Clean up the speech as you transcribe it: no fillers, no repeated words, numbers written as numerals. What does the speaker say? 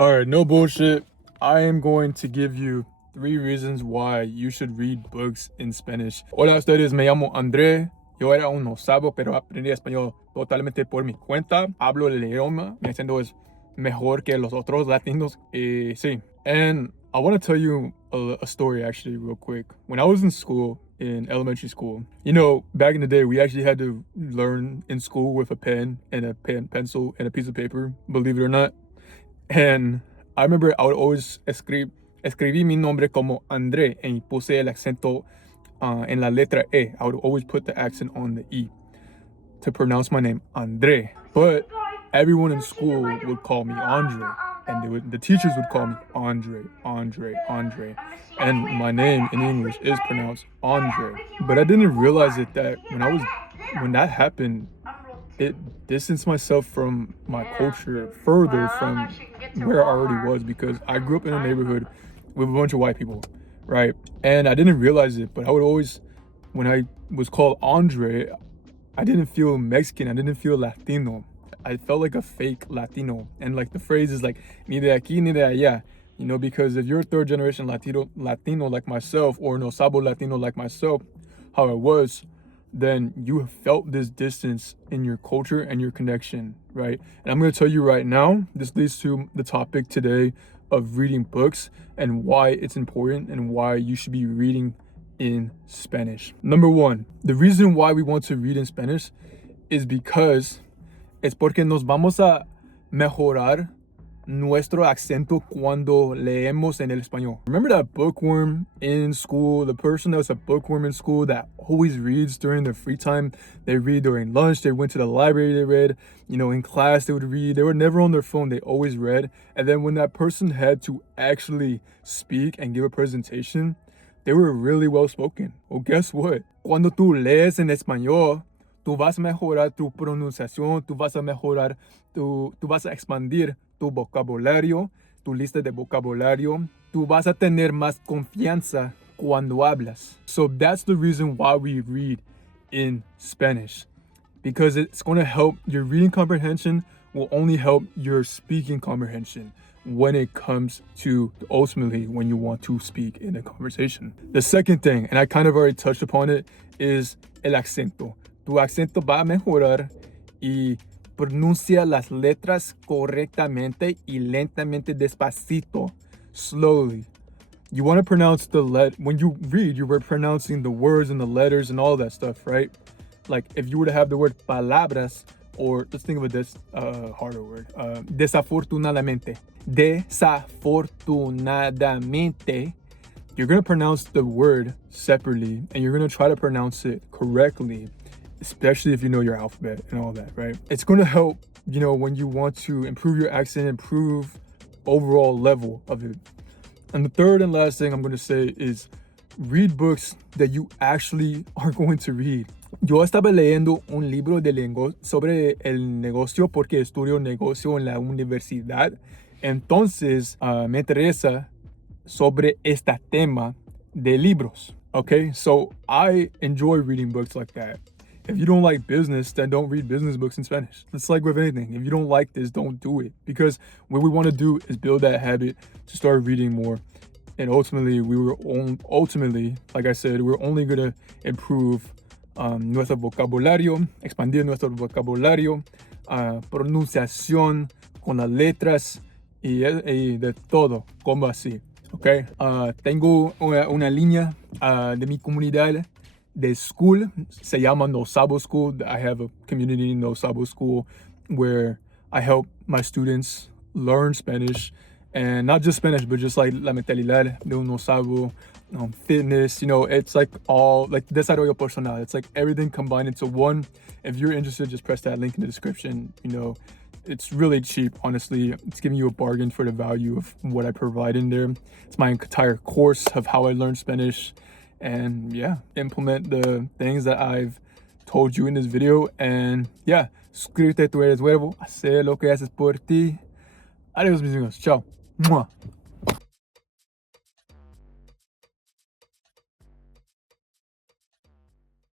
All right, no bullshit. I am going to give you 3 reasons why you should read books in Spanish. Hola a ustedes, me llamo André. Yo era un Sabo, pero aprendí español totalmente por mi cuenta. Hablo el idioma, mi acento es mejor que los otros latinos. Sí. And I want to tell you a story actually real quick. When I was in school, in elementary school, you know, back in the day, we actually had to learn in school with a pen and a pencil and a piece of paper, believe it or not. And I remember I would always escribí mi nombre como André y puse el acento en la letra E. I would always put the accent on the E to pronounce my name André. But everyone in school would call me Andre, and the teachers would call me Andre. And my name in English is pronounced Andre. But I didn't realize it that when that happened, it distanced myself from my culture further from where I already was, because I grew up in a neighborhood with a bunch of white people, right? And I didn't realize it, but I would always, when I was called Andre, I didn't feel Mexican, I didn't feel Latino. I felt like a fake Latino. And like the phrase is like, ni de aquí, ni de allá. You know, because if you're a third generation Latino like myself, or no Sabo Latino like myself, how I was, then you have felt this distance in your culture and your connection, right? And I'm going to tell you right now, this leads to the topic today of reading books and why it's important and why you should be reading in Spanish. Number 1, the reason why we want to read in Spanish is because es porque nos vamos a mejorar nuestro acento cuando leemos en el español. Remember that bookworm in school, the person that was a bookworm in school that always reads during their free time? They read during lunch, they went to the library, they read, you know, in class they would read, they were never on their phone, they always read. And then when that person had to actually speak and give a presentation, they were really well spoken. Well, guess what? Cuando tú lees en español, tú vas a mejorar tu pronunciación, tú vas a mejorar, tú vas a expandir tu vocabulario, tu lista de vocabulario, tú vas a tener más confianza cuando hablas. So that's the reason why we read in Spanish, because it's going to help your reading comprehension, will only help your speaking comprehension when it comes to ultimately when you want to speak in a conversation. The second thing, and I kind of already touched upon it, is el acento. Tu acento va a mejorar y pronuncia las letras correctamente y lentamente, despacito, slowly. You want to pronounce when you read, you were pronouncing the words and the letters and all that stuff, right? Like if you were to have the word palabras, or let's think of this harder word, desafortunadamente. Desafortunadamente, you're going to pronounce the word separately and you're going to try to pronounce it correctly, especially if you know your alphabet and all that, right? It's going to help, you know, when you want to improve your accent, improve overall level of it. And the third and last thing I'm going to say is read books that you actually are going to read. Yo estaba leyendo un libro sobre el negocio porque estudio negocio en la universidad. Entonces, me interesa sobre este tema de libros. Okay, so I enjoy reading books like that. If you don't like business, then don't read business books in Spanish. It's like with anything. If you don't like this, don't do it. Because what we want to do is build that habit to start reading more. And ultimately, like I said, we're only going to improve nuestro vocabulario, expandir nuestro vocabulario, pronunciación con las letras y de todo, como así. Okay. Tengo una línea de mi comunidad de school, se llama No Sabo School. I have a community in No Sabo School where I help my students learn Spanish, and not just Spanish, but just like la mentalidad de un No Sabo, fitness, you know, it's like all like desarrollo personal. It's like everything combined into one. If you're interested, just press that link in the description. You know, it's really cheap, honestly. It's giving you a bargain for the value of what I provide in there. It's my entire course of how I learned Spanish. And yeah, implement the things that I've told you in this video. And yeah, suscríbete, tú eres nuevo, haz lo que haces por ti. Adiós, mis amigos. Chao. Mua.